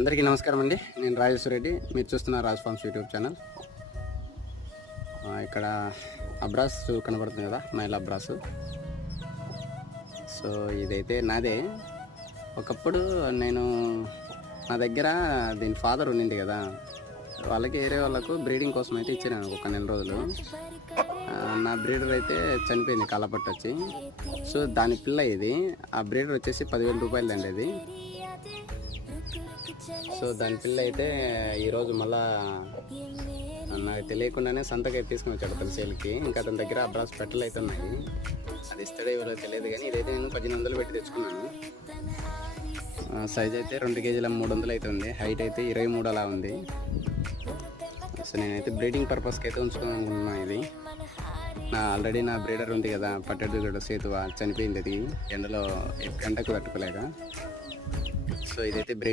అందరికీ నమస్కారం అండి. నేను రాజేశ్వర రెడ్డి. మీరు చూస్తున్న రాజ్ ఫార్మ్స్ యూట్యూబ్ ఛానల్. ఇక్కడ అబ్రాస్ కనబడుతుంది కదా, మైల్ అబ్రాస్. సో ఇదైతే నాదే. ఒకప్పుడు నా దగ్గర దీని ఫాదర్ ఉండింది కదా, వాళ్ళకి వేరే వాళ్ళకు బ్రీడింగ్ కోసం అయితే ఇచ్చాను ఒక నెల రోజులు. నా బ్రీడర్ అయితే చనిపోయింది కాలపట్టు వచ్చి. సో దాని పిల్ల ఇది. ఆ బ్రీడర్ వచ్చేసి 10,000 రూపాయలు అండి అది. సో దాని పిల్ల అయితే ఈరోజు మళ్ళా నాకు తెలియకుండానే సంతకైతే తీసుకుని వచ్చాడు అతని సేల్కి. ఇంకా అతని దగ్గర అబ్రాస్ పెట్టలు అయితే ఉన్నాయి. అది ఇస్తాడో ఇవ్వలో తెలియదు, కానీ ఇదైతే నేను 1800 పెట్టి తెచ్చుకున్నాను. సైజ్ అయితే 2 కేజీల 300 అయితే ఉంది. హైట్ అయితే 23 అలా ఉంది. సో నేనైతే బ్రీడింగ్ పర్పస్కి అయితే ఉంచుకోవాలనుకుంటున్నాను. ఇది ఆల్రెడీ నా బ్రీడర్ ఉంది కదా, పట్టెడు సేతువ, చనిపోయింది అది ఎండకు తట్టుకోలేక. సో ఇదైతే